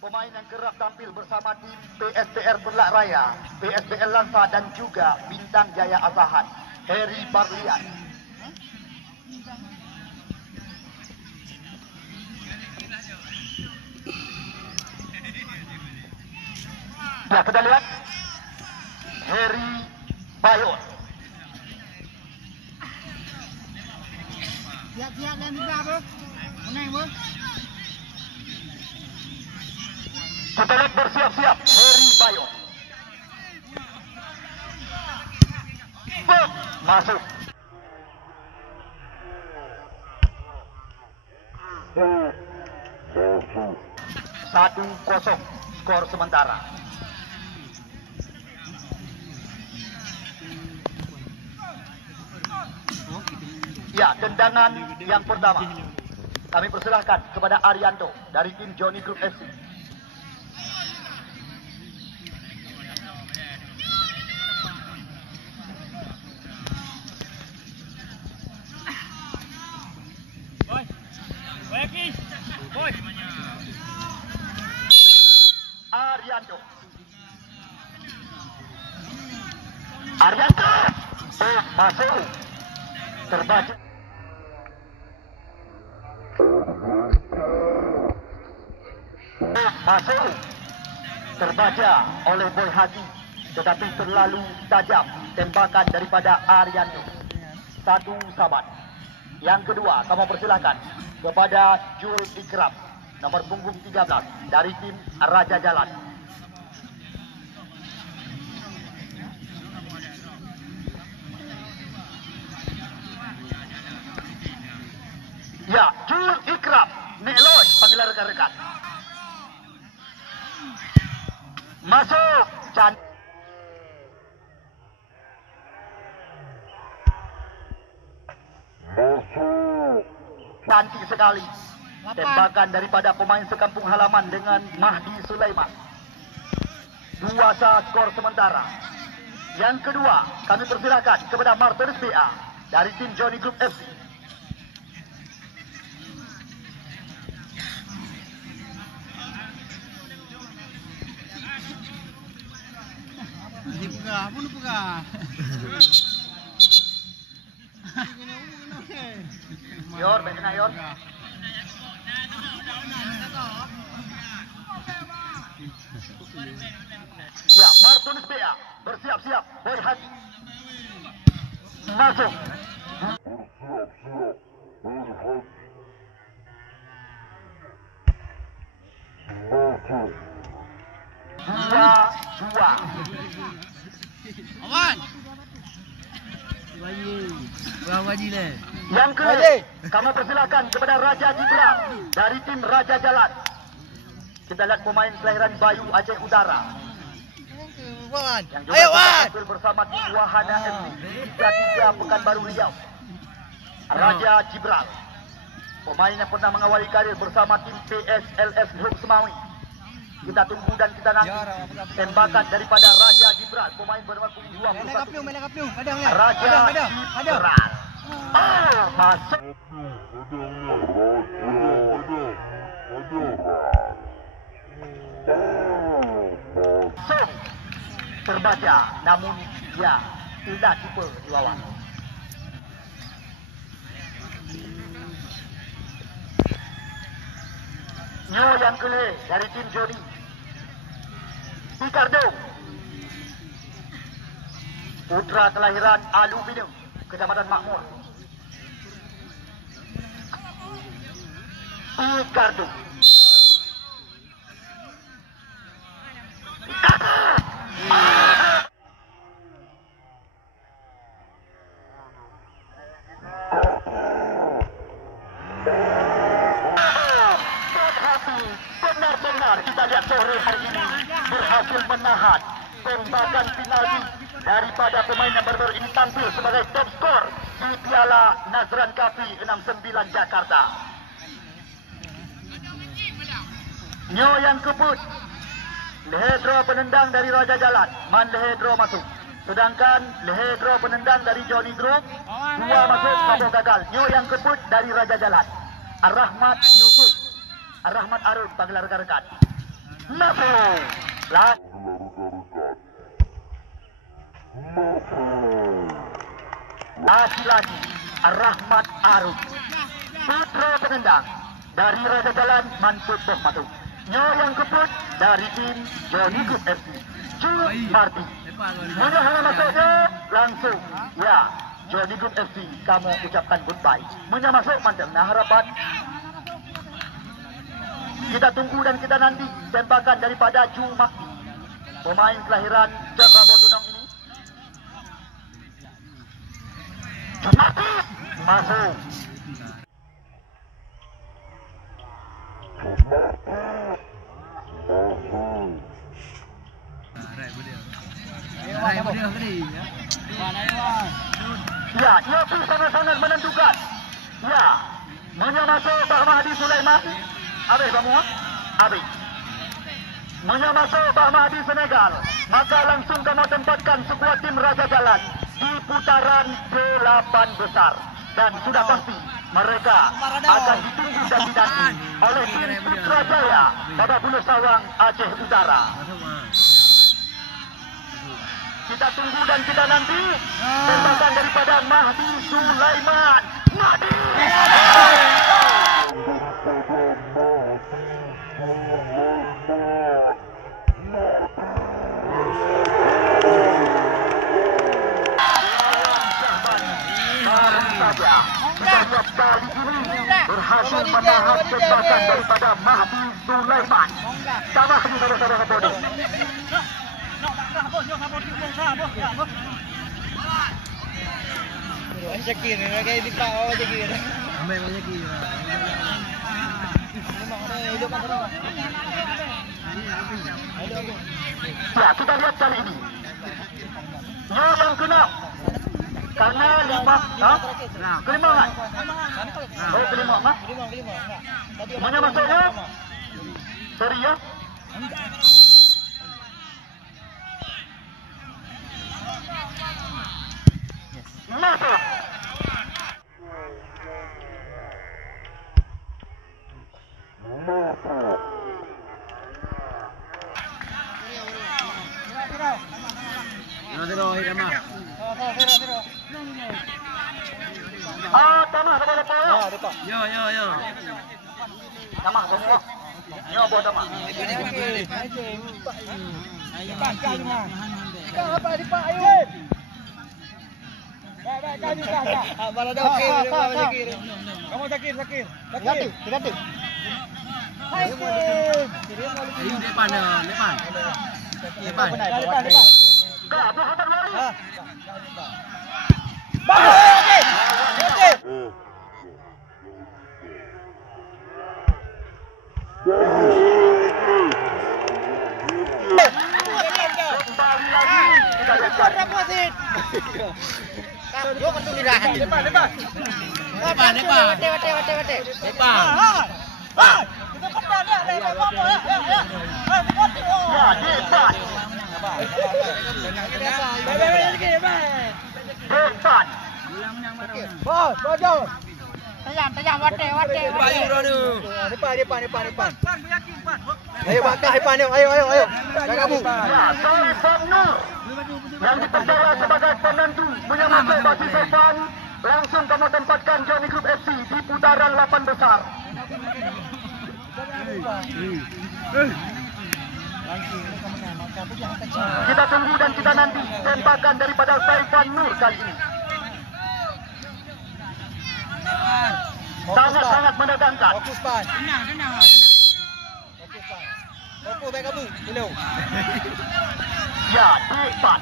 Pemain yang kerap tampil bersama tim PSPR Perlak Raya, PSPL Lansa dan juga Bintang Jaya Asahan, Heri Barlian. Ya, kita lihat Heri Bayon. Siap-siap dan juga bro. Menang bro. Kita lihat bersiap-siap Heri Bayon. Boom, masuk. Satu kosong skor sementara. Ya, tendangan yang pertama kami persilahkan kepada Arianto dari tim Johnny Group FC. Arianto. Arianto. Masuk. Terbaca. Masuk. Terbaca oleh Boy Haji, tetapi terlalu tajam tembakan daripada Arianto. Satu sahabat. Yang kedua, kamu persilakan kepada Jul Ikram, nomor punggung 13 dari tim Raja Jalan. Ya, Jul Ikram, Nikloy, panggilan rekan-rekan. Masuk, cantik. Cantik sekali tembakan daripada pemain sekampung halaman dengan Mahdi Sulaiman. 2-2 skor sementara. Yang kedua, kami persilakan kepada Martinus BA dari tim Johnny Group FC. Pun pegah. Yor, benar Yor. Ya, Martinus BA bersiap-siap. Boy Haji masuk. Dua. Awan. Wajib deh. Yang kedua, kamu persilakan kepada Raja Jibral dari tim Raja Jalan. Kita lihat pemain kelahiran Bayu Aceh Utara. Yang juga tampil bersama tim Wahana FC 33 Pekanbaru Riau. Raja Jibral, pemain yang pernah mengawali karir bersama tim PSLS Hub Semawi. Kita tunggu dan kita nanti tembakan daripada Raja Jibral, pemain bernomor punggung 21. Raja Jibral. Masuk. Terbaca, namun ya tidak tipe di bawah. Nyo yang kele dari tim Joni. Ricardo, putra kelahiran Aluminium, Kecamatan Makmur. Ricardo. Benar-benar kita lihat sore hari ini berhasil menahan tembakan penalti daripada pemain yang baru ini tampil sebagai top skor di Piala Nazran Kafi 69 Jakarta. Nyo yang keput, Lehedro penendang dari Raja Jalan, Man Lehedro masuk. Sedangkan Lehedro penendang dari Johnny Group, 2 masuk, 1 gagal. Nyo yang keput dari Raja Jalan, Ar-Rahmat Yusuf, Ar-Rahmat Arun, panggilan rekan-rekan. masuk. Lagi-lagi Rahmat Arif, putra penendang dari Raja Jalan Mantut Bohmatu. Nyo yang keput dari tim Johnny Group FC, Cuk Marti. Menyahana masuknya langsung. Ya, Johnny Group FC, kamu ucapkan goodbye. Menyah masuk mantap. Nah, harapan kita tunggu dan kita nanti tembakan daripada Ju Makti, pemain kelahiran Jakarta Dunong ini. Ju Makti masuk. Ya, ia pun sangat-sangat menentukan. Ya, menyamasa Pak Mahdi Sulaiman. Habis kamu, habis. Menyamasa Pak Mahdi Senegal. Maka langsung kamu tempatkan sebuah tim Raja Jalan di putaran ke-8 besar. Dan sudah pasti mereka akan ditunggu dan dinanti oleh tim Putrajaya pada Bulu Sawang, Aceh Utara. Kita tunggu dan kita nanti tembakan daripada Mahdi Sulaiman. Mahdi! Setiap kali ini berhasil menahan tembakan daripada Mahdi Sulaiman. Sama lagi saudara-saudara bodoh. Syakir, kayak di Pak awal Syakir. Ambil Syakir. Ya, kita lihat kali ini. Yang kena karena 5, kelima kan? Oh, kelima kan? Mana masuknya? Sorry ya. Masuk. Tamah sama lepas ya? Yo. Tamah semua. Yo, bawa tamah. Apa di Pak? Ayo. Bala dah okey, Syakir. Kamu Syakir. Ganti. Hai. Ini depan. Depan. Kak, apa khabar lari? Okey. Kembali lagi. Kita lihat. Yo kartu lidahan. Depan. Depan. Kita pesan ya. Ya, depan. Depan. Bos, bojol. Tajam, wate. Depan. Ayo bakah depan ayo. Jaga bu. Ya, Saifan Nur yang dipercaya sebagai penentu menyamai bagi Saifan. Langsung kamu tempatkan Johnny Group FC di putaran 8 besar. Kita tunggu dan kita nanti tembakan daripada Saifan Nur kali ini. Sangat-sangat menegangkan. Fokus pan. Tenang. Fokus pan. Fokus baik kamu. Hello. Ya, depan.